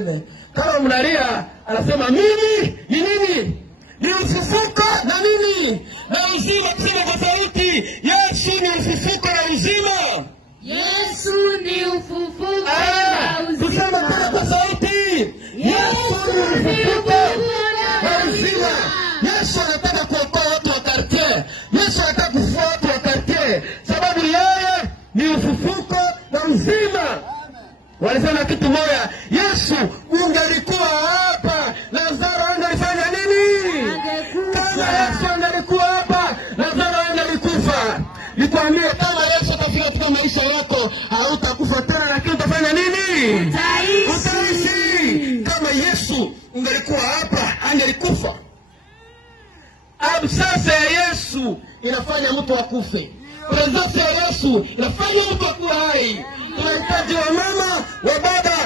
aseme. Kama mnalia, anasema mimi ni nini? Ni ufufuko na nini? Na uzima. Kusema kwa sauti, Yesu ni ufufuko na uzima. Yesu ni ufufuko na uzima. Kusema kwa sauti, Yesu ni ufufuko na uzima. Yesu anataka kuokoa watu wa kartie. Yesu anataka kufufua watu wa kartie, sababu yeye ni ufufuko na uzima. Walisema kitu moja, Yesu ungelikuwa hapa, Lazaro angelifanya nini? Kama Yesu angelikuwa hapa, Lazaro angelikufa. Nikwambie, kama Yesu atafika katika maisha yako, hautakufa tena, lakini utafanya nini? Utaishi. Kama Yesu ungelikuwa hapa, angelikufa. Absence ya Yesu inafanya mtu akufe. Presence ya Yesu inafanya mtu akuwe hai. Tunahitaji wa mama, wa baba,